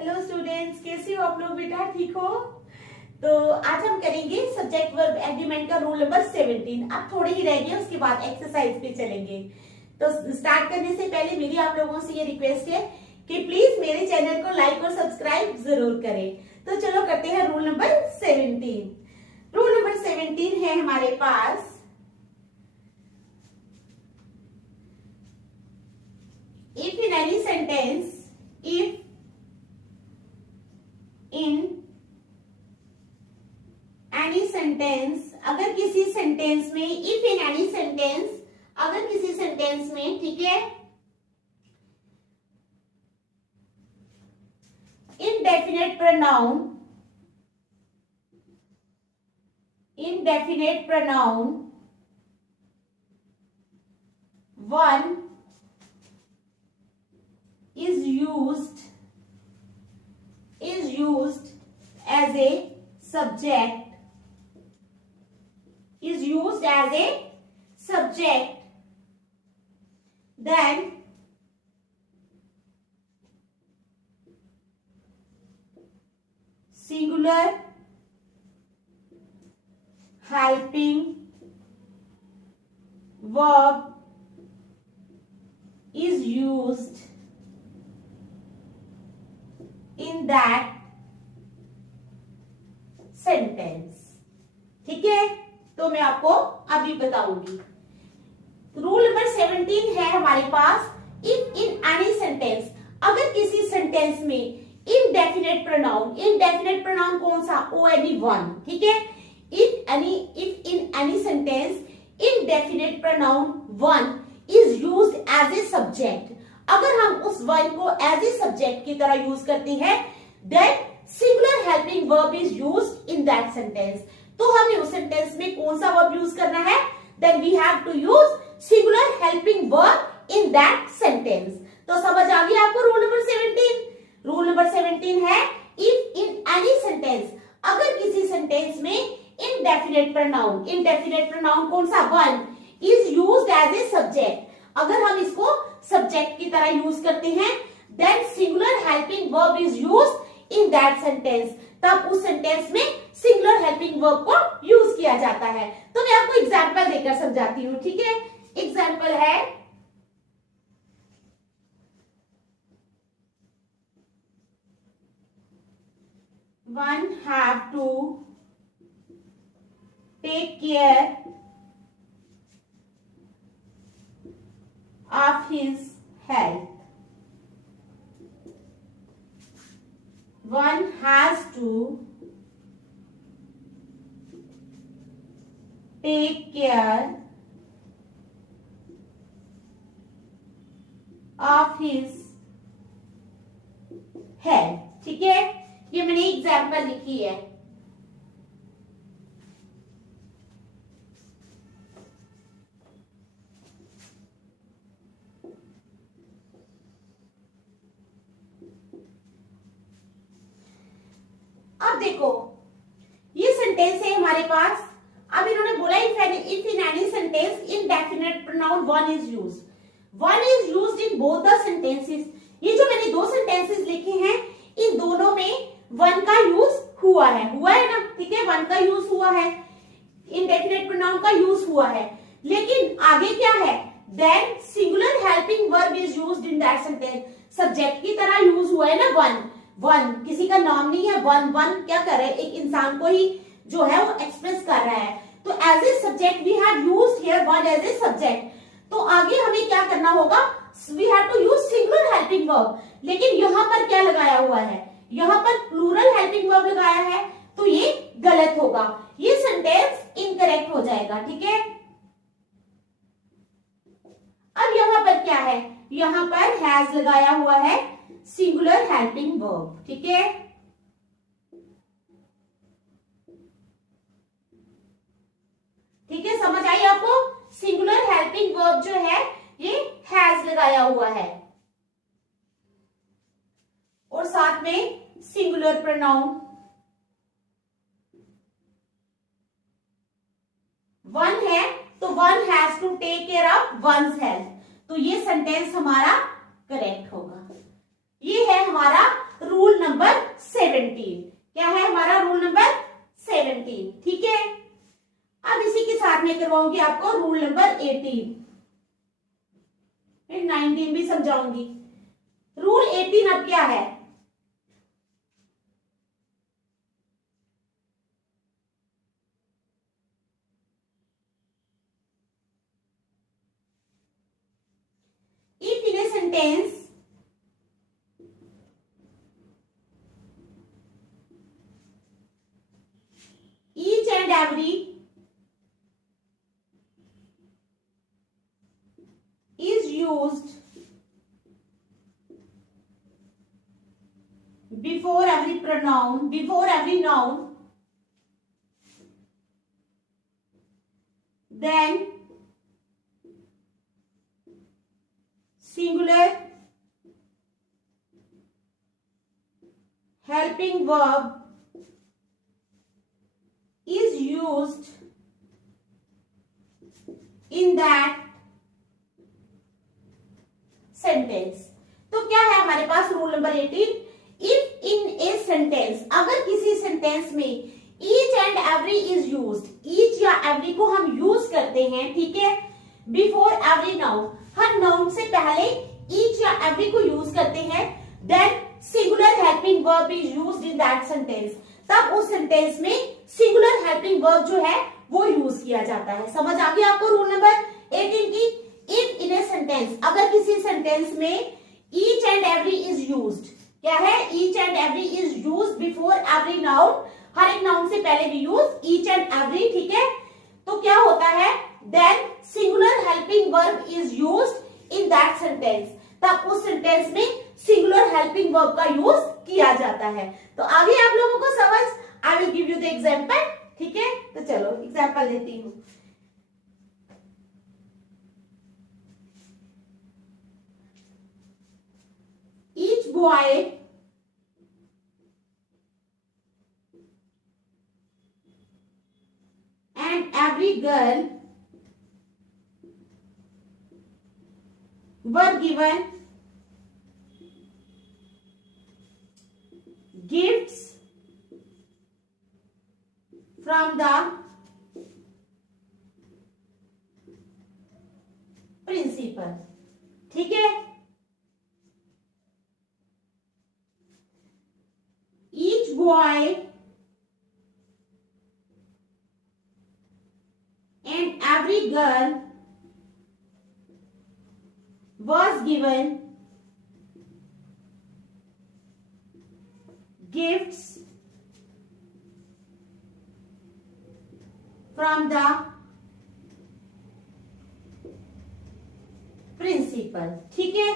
Hello students, कैसे हो आप लोग? बेटा ठीक हो? तो आज हम करेंगे सब्जेक्ट वर्ब एग्रीमेंट का रूल नंबर 17। अब थोड़े ही रह गए, उसके बाद एक्सरसाइज पे चलेंगे। तो स्टार्ट करने से पहले मेरी आप लोगों से ये रिक्वेस्ट है कि प्लीज मेरे चैनल को लाइक और सब्सक्राइब जरूर करें। तो चलो करते हैं रूल नंबर 17। रूल नंबर 17 है हमारे पास, if in any sentence, if in any sentence, अगर किसी सेंटेंस में, if in any sentence, अगर किसी सेंटेंस में, ठीक है, indefinite pronoun one is used as a subject, then singular helping verb is used in that sentence। ठीक है, तो मैं आपको अभी बताऊंगी। रूल नंबर 17 है हमारे पास, इफ इन एनी सेंटेंस, अगर किसी सेंटेंस में इनडेफिनेट प्रोनाउन कौन सा? ONE1। ठीक है, if in any sentence indefinite pronoun one is used as a subject, अगर हम उस वन को एज ए सब्जेक्ट की तरह यूज करते हैं, then singular helping verb is used in that sentence. तो हमें उस सेंटेंस में कौन सा वर्ब यूज करना है? Then we have to use singular helping verb in that sentence. तो समझ आ गया आपको रूल नंबर 17? रूल नंबर 17 है, इफ इन एनी सेंटेंस, अगर किसी सेंटेंस में इनडेफिनेट प्रोनाउन कौन सा? One is used as a subject, अगर हम इसको सब्जेक्ट की तरह यूज करते हैं, then singular helping verb is used in that sentence, तब उस सेंटेंस में सिंगुलर हेल्पिंग वर्ब को यूज किया जाता है। तो मैं आपको एग्जांपल देकर समझाती हूँ। ठीक है, एग्जांपल है, one have to take care of his health. One has to take care of his health। ठीक है, ये मैंने एग्जाम्पल लिखी है। अब देखो, ये सेंटेंस है हमारे पास। अब इन्होंने बोला if in any sentence indefinite pronoun one is used in both the sentences. ये जो मैंने दो सेंटेंसेस लिखे हैं, इन दोनों में वन का यूज हुआ है ना? ठीक है, वन का यूज हुआ है, इंडेफिनेट प्रोनाउन का यूज हुआ है, लेकिन आगे क्या है? Then singular helping verb is used in that sentence, subject की तरह यूज हुआ है ना। वन किसी का नाम नहीं है, वन क्या कर रहा है? एक इंसान को ही जो है वो एक्सप्रेस कर रहा है। तो as a subject we have used here one as a subject. तो आगे हमें क्या करना होगा? We have to use singular helping verb, लेकिन यहां पर क्या लगाया हुआ है? यहां पर प्लूरल हेल्पिंग वर्ब लगाया है, तो ये गलत होगा, ये सेंटेंस इनकरेक्ट हो जाएगा। ठीक है, अब यहां पर क्या है? यहां पर हैज लगाया हुआ है सिंगुलर हेल्पिंग वर्ब। ठीक है, समझ आई आपको? सिंगुलर हेल्पिंग वर्ब जो है ये हैज लगाया हुआ है, और साथ में सिंगुलर प्रोनाउन वन है, तो one has to take care of one's health, तो ये सेंटेंस हमारा करेक्ट होगा। ये है हमारा रूल नंबर समझाऊंगी आपको रूल नंबर 18, फिर 19 भी समझाऊंगी। रूल 18 अब क्या है? If in a sentence each and every is used before every noun, then singular helping verb is used in that sentence। तो क्या है हमारे पास rule number 18? If in a sentence, अगर किसी सेंटेंस में each and every is used, each या every को हम यूज करते हैं, ठीक है, बिफोर एवरी नाउन, हर नाउन से पहले ईच या एवरी को यूज करते हैं, then singular helping verb is used in that sentence, तब उस सेंटेंस में सिंगुलर हेल्पिंग वर्ब जो है वो यूज किया जाता है। समझ आ गया आपको रूल नंबर 18 की? इफ इन ए सेंटेंस, अगर किसी सेंटेंस में each and every is used, क्या है? Each and every is used before every noun, हर एक नाउन से पहले भी यूज ईच एंड एवरी, ठीक है, तो क्या होता है? Then singular helping verb is used in that sentence, तब उस सेंटेंस में सिंगुलर हेल्पिंग वर्ब का यूज किया जाता है। तो आगे आप लोगों को समझ, I will give you the example, ठीक है, तो चलो एग्जांपल देती हूं। Each boy and every girl were given gifts from the principal, ठीक है। Each boy and every girl was given gifts from the principal, ठीक है।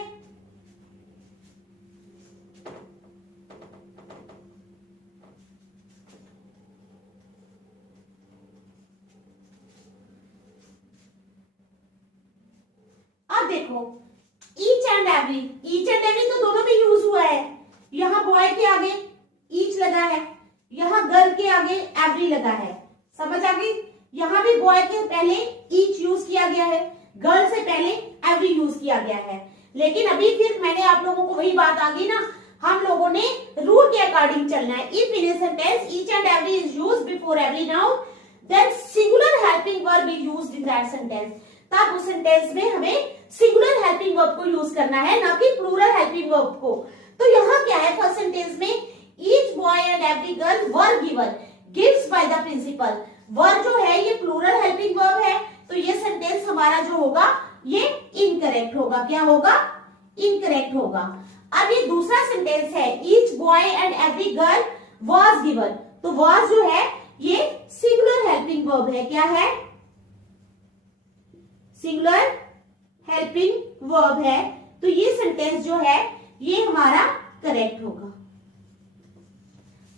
अब देखो each and every, each and every तो दोनों में यूज हुआ है, यहां बॉय के आगे ईच लगा है, यहां गर्ल के आगे एवरी लगा है, समझ आ गई? यहां भी बॉय के पहले ईच यूज किया गया है, गर्ल से पहले एवरी यूज किया गया है, लेकिन अभी फिर मैंने आप लोगों को वही बात आ गई ना, हम लोगों ने रूल के अकॉर्डिंग चलना है। If in a sentence each and every is used before every noun, then singular helping verb is used in that sentence, तब उस सेंटेंस में हमें सिंगुलर हेल्पिंग वर्ब को यूज करना है, ना कि प्लूरल हेल्पिंग वर्ब को। तो यहाँ क्या है फर्स्ट सेंटेंस में? Each boy and every girl were given gifts by the principal, were जो है ये प्लूरल हेल्पिंग वर्ब है, तो ये सेंटेंस हमारा जो होगा ये इनकरेक्ट होगा। क्या होगा? इनकरेक्ट होगा। अब ये दूसरा सेंटेंस है each boy and every girl was given, तो वाज जो है ये सिंगुलर हेल्पिंग वर्ब है। क्या है? सिंगुलर हेल्पिंग वर्ब है, तो ये सेंटेंस जो है ये हमारा करेक्ट होगा।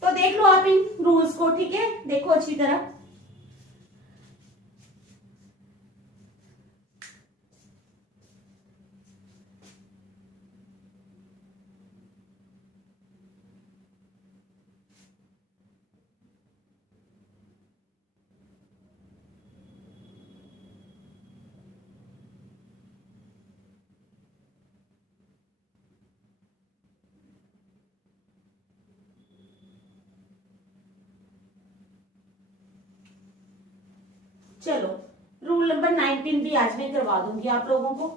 तो देख लो आप इन रूल्स को, ठीक है, देखो अच्छी तरह। चलो रूल रूल नंबर 19 भी आज मैं करवा दूंगी आप लोगों को।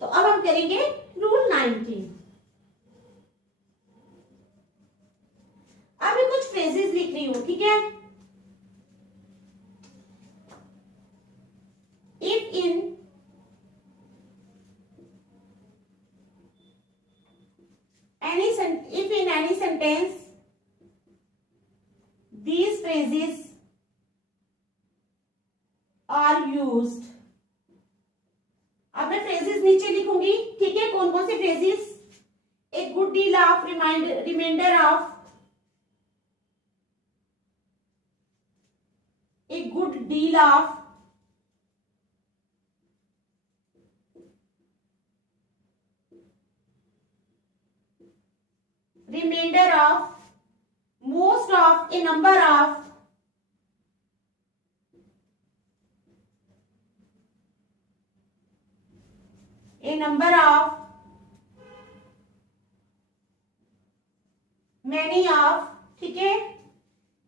तो अब हम करेंगे रूल 19। अब मैं कुछ फ्रेजेस लिख रही हूं, ठीक है। If in any sentence these phrases are used। अब मैं फ्रेजेस नीचे लिखूंगी, ठीक है। कौन कौन से phrases? A good deal of, remainder of, a good deal of, remainder of, most of, a number of, a number of, many of, ठीक है।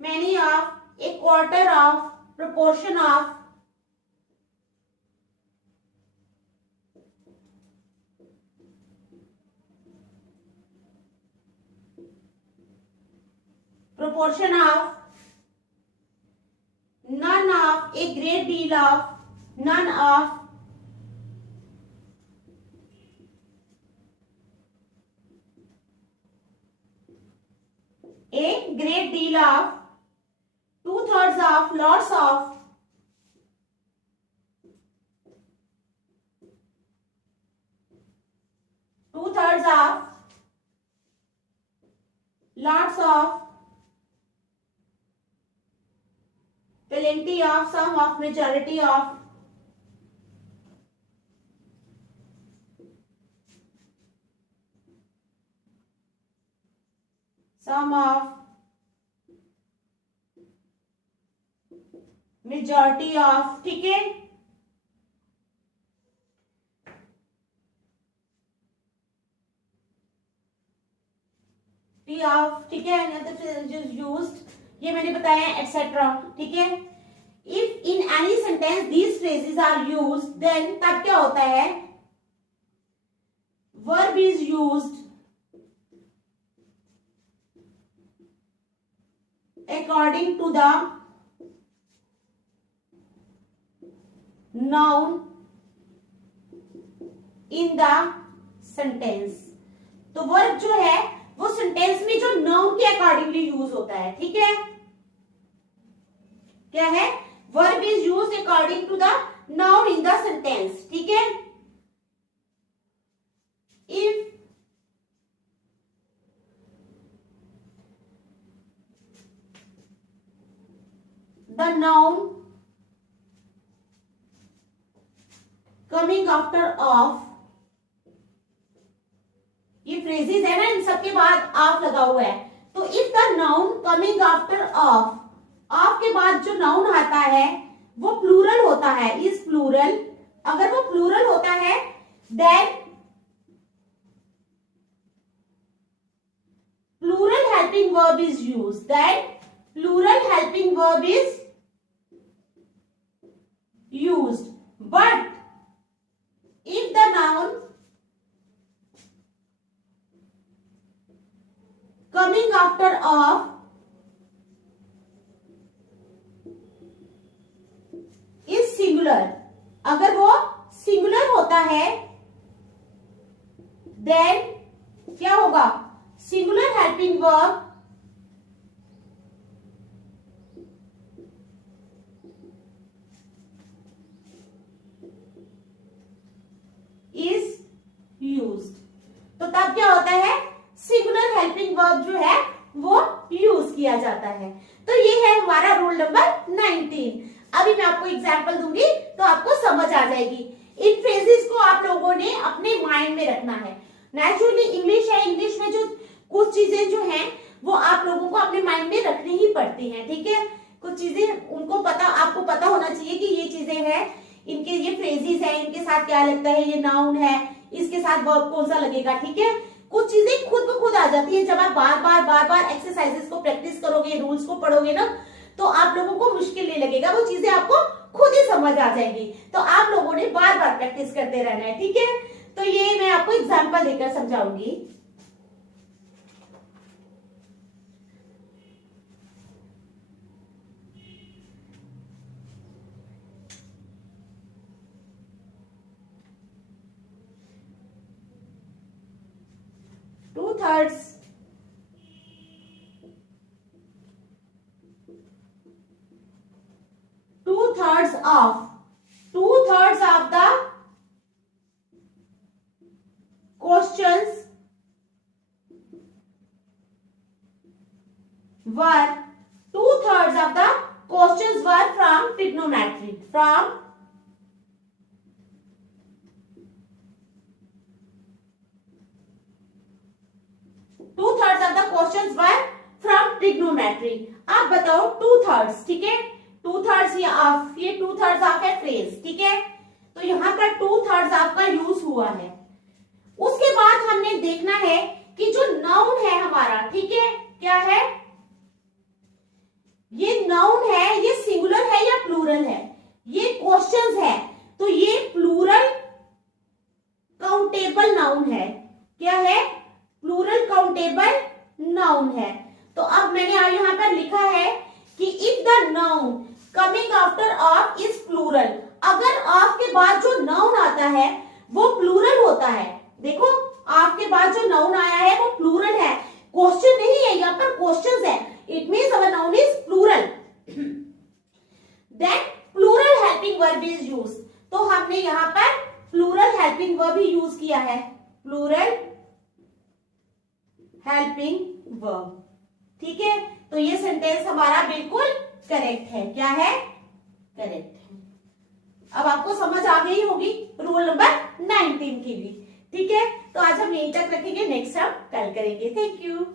many of, a quarter of, proportion of, proportion of, none of, a great deal of, none of, a great deal of, 2/3 of, lots of, two-thirds of, lots of, plenty of, some of, majority of, some of, majority of, ठीक है। Of, ठीक है। Used ये मैंने बताया, etcetera, ठीक है। If in any sentence these phrases are used, then तब क्या होता है? Verb is used according to the noun in the sentence। तो वर्ब जो है वो सेंटेंस में जो नाउन के अकॉर्डिंगली यूज होता है, ठीक है। क्या है? Verb is used according to the noun in the sentence, ठीक है। If the noun coming after of, ये फ्रेजेस है ना, इन सबके बाद ऑफ लगा हुआ है। तो if the noun coming after of, of के बाद जो नाउन आता है वो प्लूरल होता है, इज प्लूरल। अगर वो प्लूरल होता है then plural helping verb is used, then plural helping verb is used। But if the noun coming after of is singular, अगर वो सिंगुलर होता है then क्या होगा? Singular helping verb is used। जाता है। तो ये है हमारा रूल नंबर 19। अभी मैं आपको एग्जांपल दूंगी तो आपको समझ आ जाएगी। इन फ्रेजेस को आप लोगों ने अपने माइंड में रखना है। नेचुरली इंग्लिश है, इंग्लिश में जो कुछ चीजें जो हैं वो आप लोगों को अपने माइंड में रखनी ही पड़ती हैं, ठीक है। कुछ चीजें उनको पता, आपको पता होना चाहिए कि ये चीजें हैं, इनके ये फ्रेजेस हैं, इनके साथ क्या लगता है, ये नाउन है, इसके साथ वर्ब कौन सा लगेगा, ठीक है। कुछ चीजें खुद ब खुद आ जाती है। जब आप बार बार एक्सरसाइजेस को प्रैक्टिस करोगे, रूल्स को पढ़ोगे ना, तो आप लोगों को मुश्किल नहीं लगेगा, वो चीजें आपको खुद ही समझ आ जाएगी। तो आप लोगों ने बार बार प्रैक्टिस करते रहना है, ठीक है। तो ये मैं आपको एग्जाम्पल देकर समझाऊंगी। Two thirds of the questions were from trigonometry. Two-thirds of the questions were from trigonometry. आप बताओ टू थर्ड्स, ठीक है। टू थर्ड्स ये टू थर्ड्स ऑफ है फ्रेज, ठीक है। तो यहाँ पर टू थर्ड्स ऑफ का यूज हुआ है। उसके बाद हमने देखना है कि जो नाउन है हमारा, ठीक है, क्या है ये नाउन है, ये सिंगुलर है या प्लूरल है। ये क्वेश्चंस है तो ये प्लूरल काउंटेबल नाउन है। क्या है, प्लूरल काउंटेबल नाउन है। तो अब मैंने यहाँ पर लिखा है कि if the noun coming after of is plural, अगर ऑफ के बाद जो नाउन आता है वो प्लूरल होता है। देखो ऑफ के बाद जो नाउन आया है वो प्लूरल है, क्वेश्चन नहीं है, यहाँ पर क्वेश्चंस है। It means our noun is plural. Then plural helping verb is use. तो हमने यहाँ पर प्लूरल हेल्पिंग वर्ब ही यूज किया है, प्लूरल हेल्पिंग वर्ब, ठीक है। तो ये सेंटेंस हमारा बिल्कुल करेक्ट है। क्या है, करेक्ट है। अब आपको समझ आ गई होगी रूल नंबर 19 की भी, ठीक है। तो आज हम यहीं तक रखेंगे, नेक्स्ट हम कल करेंगे। Thank you.